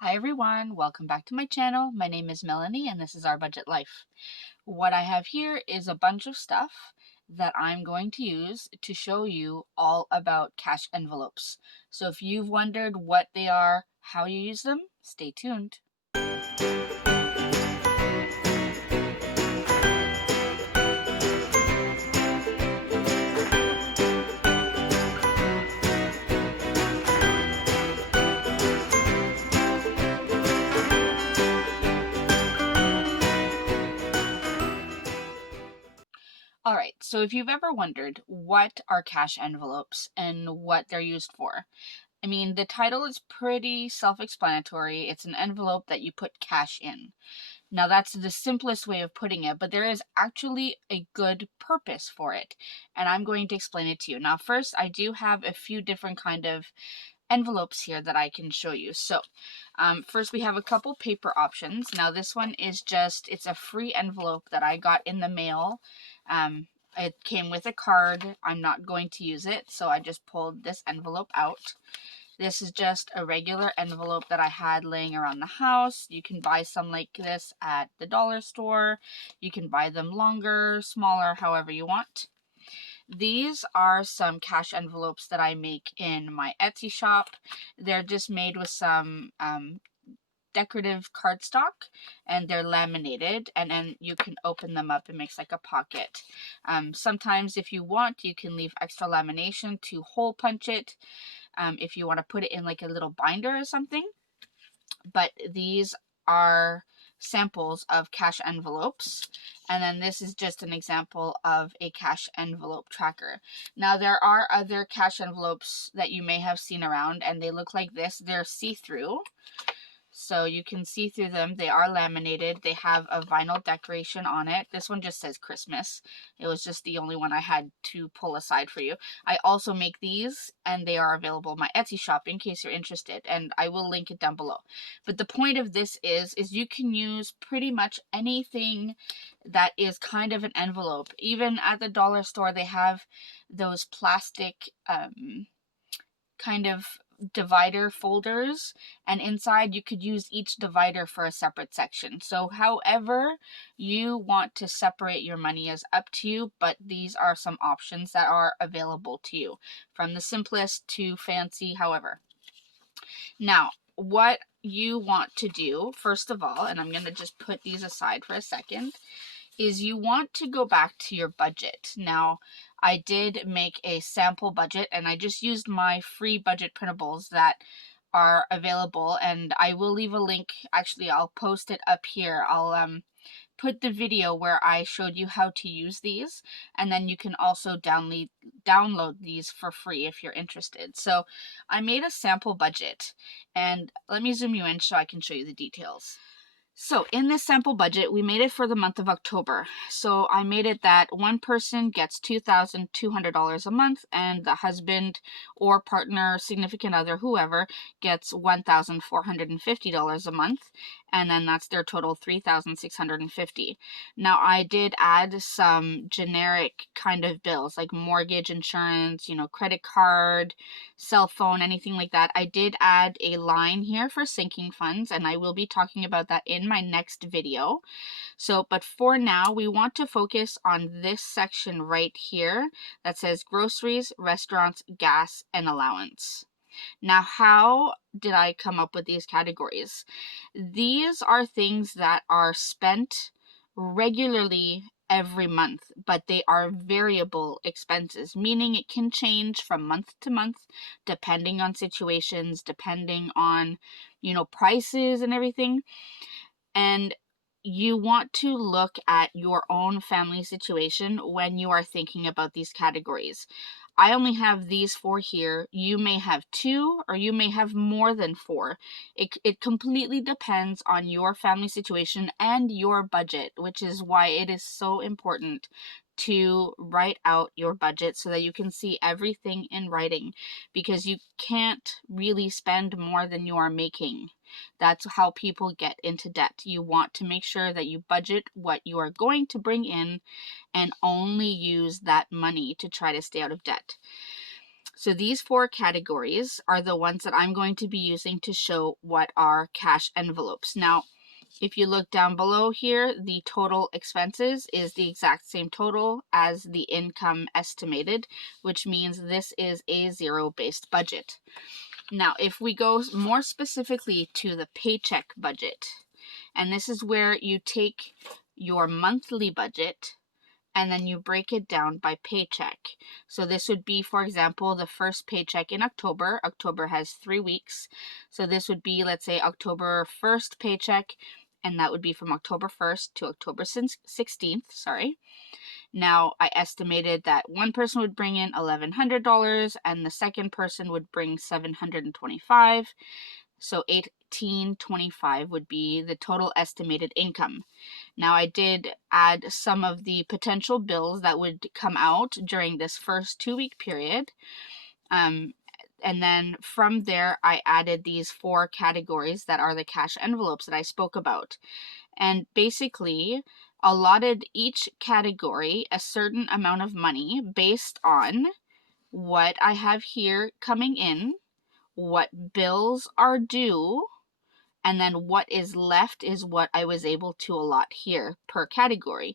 Hi everyone, welcome back to my channel. My name is Melanie and this is Our Budget Life. What I have here is a bunch of stuff that I'm going to use to show you all about cash envelopes. So if you've wondered what they are, how you use them, stay tuned. Alright, so if you've ever wondered what are cash envelopes and what they're used for, I mean, the title is pretty self-explanatory. It's an envelope that you put cash in. Now that's the simplest way of putting it, but there is actually a good purpose for it, and I'm going to explain it to you. Now first, I do have a few different kind of envelopes here that I can show you. So first we have a couple paper options. Now this one is it's a free envelope that I got in the mail. It came with a card. I'm not going to use it, so I just pulled this envelope out. This is just a regular envelope that I had laying around the house. You can buy some like this at the dollar store. You can buy them longer, smaller, however you want. These are some cash envelopes that I make in my Etsy shop. They're just made with some decorative cardstock, and they're laminated, and then you can open them up. It makes like a pocket. Sometimes if you want, you can leave extra lamination to hole punch it if you want to put it in like a little binder or something. But these are samples of cash envelopes, and then this is just an example of a cash envelope tracker. Now there are other cash envelopes that you may have seen around, and they look like this. They're see-through, so you can see through them. They are laminated. They have a vinyl decoration on it. This one just says Christmas. It was just the only one I had to pull aside for you. I also make these, and they are available in my Etsy shop in case you're interested, and I will link it down below. But the point of this is you can use pretty much anything that is kind of an envelope. Even at the dollar store, they have those plastic kind of divider folders, and inside you could use each divider for a separate section. So however you want to separate your money is up to you, but these are some options that are available to you, from the simplest to fancy, however. Now, what you want to do, first of all, and I'm going to just put these aside for a second, is you want to go back to your budget. Now, I did make a sample budget, and I just used my free budget printables that are available, and I will leave a link. Actually, I'll post it up here. I'll put the video where I showed you how to use these, and then you can also download these for free if you're interested. So I made a sample budget, and let me zoom you in so I can show you the details. So in this sample budget, we made it for the month of October. So I made it that one person gets $2,200 a month, and the husband or partner, significant other, whoever, gets $1,450 a month. And then that's their total $3,650. Now I did add some generic kind of bills like mortgage, insurance, credit card, cell phone, anything like that. I did add a line here for sinking funds, and I will be talking about that in my next video. So, but for now, we want to focus on this section right here that says groceries, restaurants, gas, and allowance. Now, how did I come up with these categories? These are things that are spent regularly every month, but they are variable expenses, meaning it can change from month to month depending on situations, depending on, prices and everything. And you want to look at your own family situation when you are thinking about these categories. I only have these 4 here. You may have 2, or you may have more than 4. It completely depends on your family situation and your budget, which is why it is so important to write out your budget so that you can see everything in writing, because you can't really spend more than you are making. That's how people get into debt. You want to make sure that you budget what you are going to bring in and only use that money to try to stay out of debt. So these 4 categories are the ones that I'm going to be using to show what are cash envelopes. Now, if you look down below here, the total expenses is the exact same total as the income estimated, which means this is a zero-based budget. Now, if we go more specifically to the paycheck budget, and this is where you take your monthly budget and then you break it down by paycheck. So this would be, for example, the first paycheck in October. October has 3 weeks. So this would be, let's say, October 1st paycheck, and that would be from October 1st to October 16th, sorry. Now, I estimated that one person would bring in $1,100 and the second person would bring $725. So $1,825 would be the total estimated income. Now, I did add some of the potential bills that would come out during this first 2-week period. And then from there, I added these 4 categories that are the cash envelopes that I spoke about. And basically allotted each category a certain amount of money based on what I have here coming in, what bills are due, and then what is left is what I was able to allot here per category.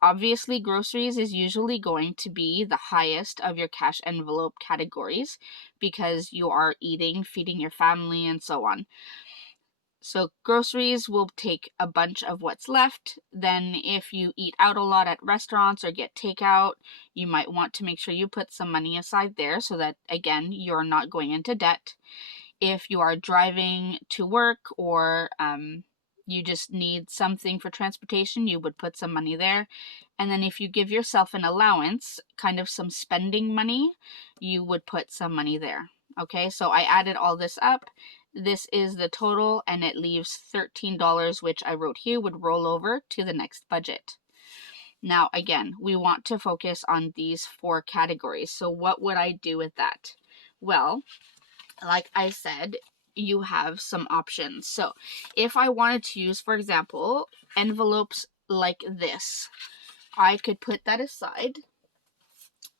Obviously, groceries is usually going to be the highest of your cash envelope categories because you are eating, feeding your family, and so on. So groceries will take a bunch of what's left. Then if you eat out a lot at restaurants or get takeout, you might want to make sure you put some money aside there so that, again, you're not going into debt. If you are driving to work or you just need something for transportation, you would put some money there. And then if you give yourself an allowance, kind of some spending money, you would put some money there. Okay, so I added all this up. This is the total, and it leaves $13, which I wrote here would roll over to the next budget. Now, again, we want to focus on these 4 categories. So what would I do with that? Well, like I said, you have some options. So if I wanted to use, for example, envelopes like this, I could put that aside.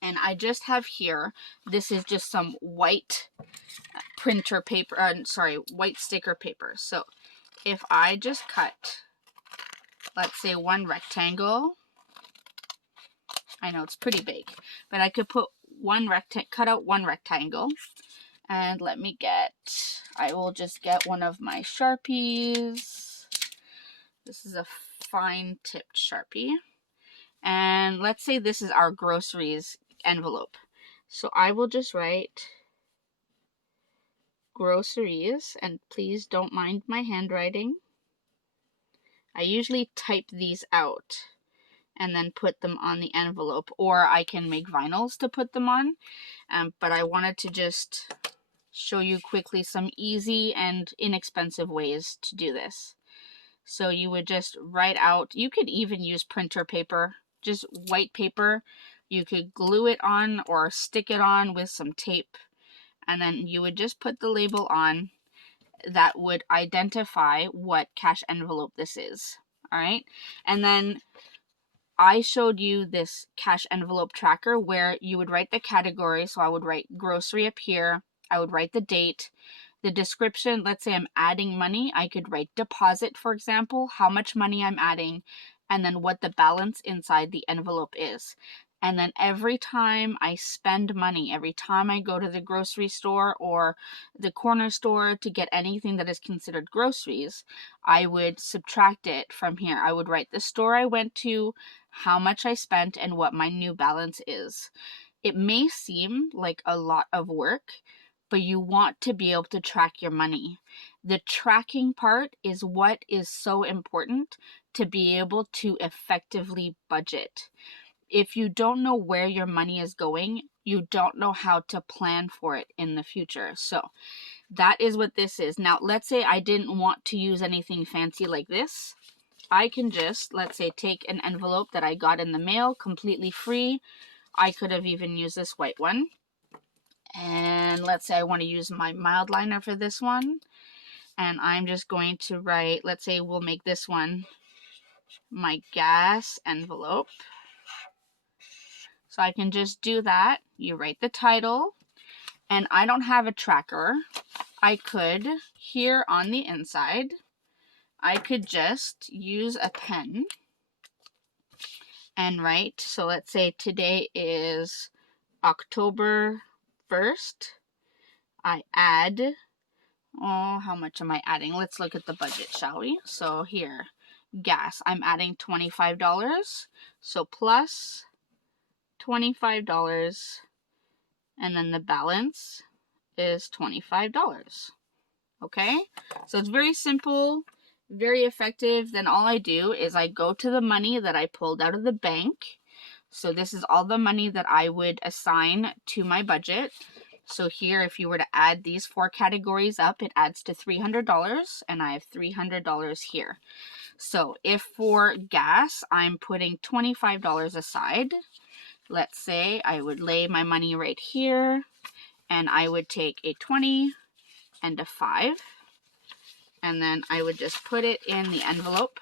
And I just have here, this is just some white printer paper, white sticker paper. So if I just cut, let's say 1 rectangle, I know it's pretty big, but I could put cut out 1 rectangle. And let me I will just get one of my Sharpies. This is a fine tipped Sharpie. And let's say this is our groceries envelope. So I will just write groceries, and please don't mind my handwriting. I usually type these out and then put them on the envelope, or I can make vinyls to put them on. But I wanted to just show you quickly some easy and inexpensive ways to do this. So you would just write out, you could even use printer paper, just white paper. You could glue it on or stick it on with some tape, and then you would just put the label on that would identify what cash envelope this is. All right. And then I showed you this cash envelope tracker where you would write the category. So I would write grocery up here. I would write the date, the description. Let's say I'm adding money. I could write deposit, for example, how much money I'm adding, and then what the balance inside the envelope is. And then every time I spend money, every time I go to the grocery store or the corner store to get anything that is considered groceries, I would subtract it from here. I would write the store I went to, how much I spent, and what my new balance is. It may seem like a lot of work, but you want to be able to track your money. The tracking part is what is so important to be able to effectively budget. If you don't know where your money is going, you don't know how to plan for it in the future. So that is what this is. Now, let's say I didn't want to use anything fancy like this. I can just, let's say, take an envelope that I got in the mail completely free. I could have even used this white one. And let's say I want to use my mild liner for this one. And I'm just going to write, let's say we'll make this one my gas envelope. So I can just do that. You write the title. and I don't have a tracker, I could, here on the inside, I could just use a pen and write. So let's say today is October 1st. I add, oh, how much am I adding? Let's look at the budget, shall we? So here, gas, I'm adding $25. So plus $25, and then the balance is $25. Okay, so it's very simple, very effective. Then all I do is I go to the money that I pulled out of the bank. So this is all the money that I would assign to my budget. So here, if you were to add these 4 categories up, it adds to $300, and I have $300 here. So if for gas, I'm putting $25 aside, let's say I would lay my money right here, and I would take a 20 and a 5, and then I would just put it in the envelope,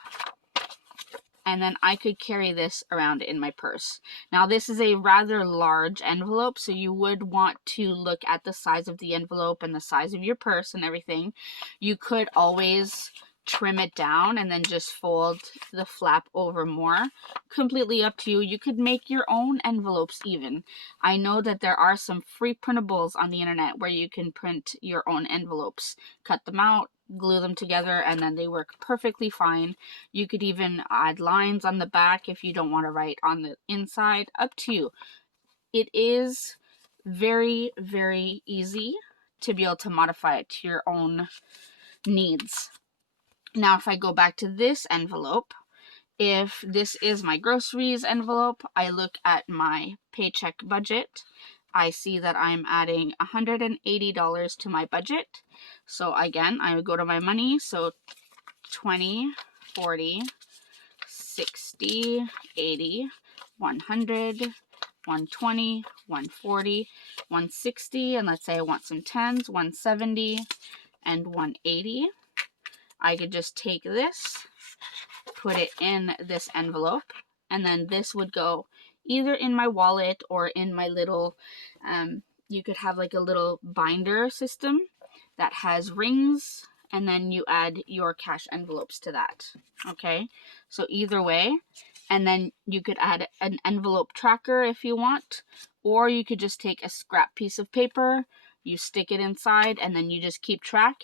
and then I could carry this around in my purse. Now this is a rather large envelope, so you would want to look at the size of the envelope and the size of your purse and everything. You could always trim it down and then just fold the flap over more. Completely up to you. You could make your own envelopes even. I know that there are some free printables on the internet where you can print your own envelopes. Cut them out, glue them together, and then they work perfectly fine. You could even add lines on the back if you don't want to write on the inside. Up to you. It is very, very easy to be able to modify it to your own needs. Now, if I go back to this envelope, if this is my groceries envelope, I look at my paycheck budget. I see that I'm adding $180 to my budget. So again, I would go to my money. So 20, 40, 60, 80, 100, 120, 140, 160, and let's say I want some 10s, 170, and 180. I could just take this, put it in this envelope, and then this would go either in my wallet or in my little, you could have like a little binder system that has rings, and then you add your cash envelopes to that. Okay, so either way, and then you could add an envelope tracker if you want, or you could just take a scrap piece of paper, you stick it inside, and then you just keep track.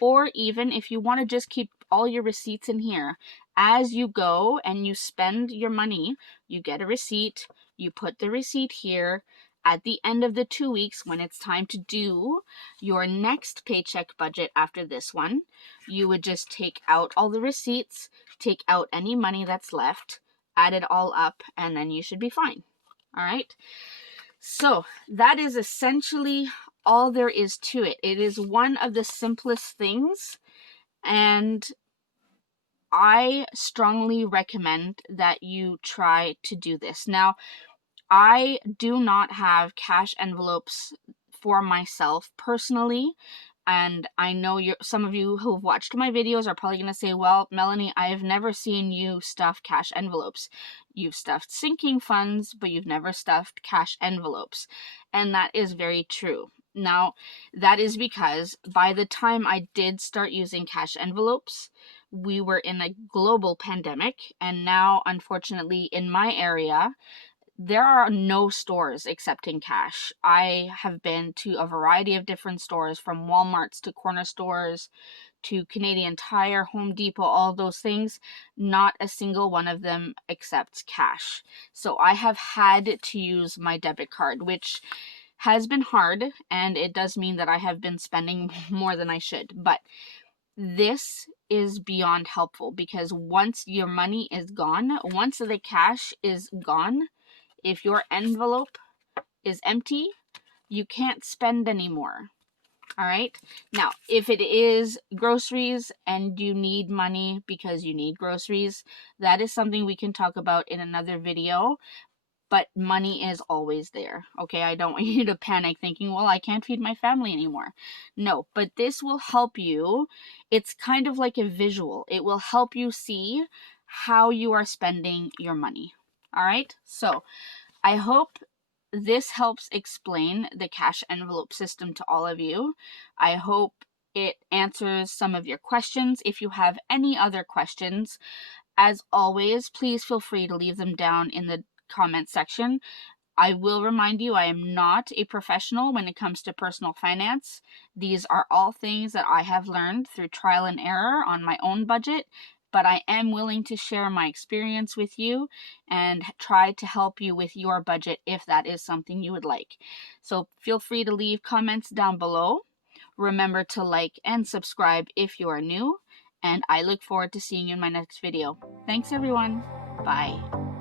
Or even if you want to just keep all your receipts in here, as you go and you spend your money, you get a receipt, you put the receipt here. At the end of the 2 weeks, when it's time to do your next paycheck budget after this one, you would just take out all the receipts, take out any money that's left, add it all up, and then you should be fine. All right. So that is essentially all there is to it. It is one of the simplest things, and I strongly recommend that you try to do this. Now, I do not have cash envelopes for myself personally, and I know some of you who've watched my videos are probably going to say, well, Melanie, I have never seen you stuff cash envelopes. You've stuffed sinking funds, but you've never stuffed cash envelopes. And that is very true. Now, that is because by the time I did start using cash envelopes, we were in a global pandemic, and now, unfortunately, in my area, there are no stores accepting cash. I have been to a variety of different stores, from Walmarts to corner stores to Canadian Tire, Home Depot, all those things. Not a single one of them accepts cash. So I have had to use my debit card, which has been hard, and it does mean that I have been spending more than I should. But this is beyond helpful, because once your money is gone, once the cash is gone, if your envelope is empty, you can't spend anymore. All right. Now, if it is groceries and you need money because you need groceries, that is something we can talk about in another video. But money is always there. Okay. I don't want you to panic thinking, well, I can't feed my family anymore. No, but this will help you. It's kind of like a visual. It will help you see how you are spending your money. All right. So I hope this helps explain the cash envelope system to all of you. I hope it answers some of your questions. If you have any other questions, as always, please feel free to leave them down in the comment section. I will remind you, I am not a professional when it comes to personal finance. These are all things that I have learned through trial and error on my own budget, but I am willing to share my experience with you and try to help you with your budget if that is something you would like. So feel free to leave comments down below. Remember to like and subscribe if you are new, and I look forward to seeing you in my next video. Thanks everyone. Bye.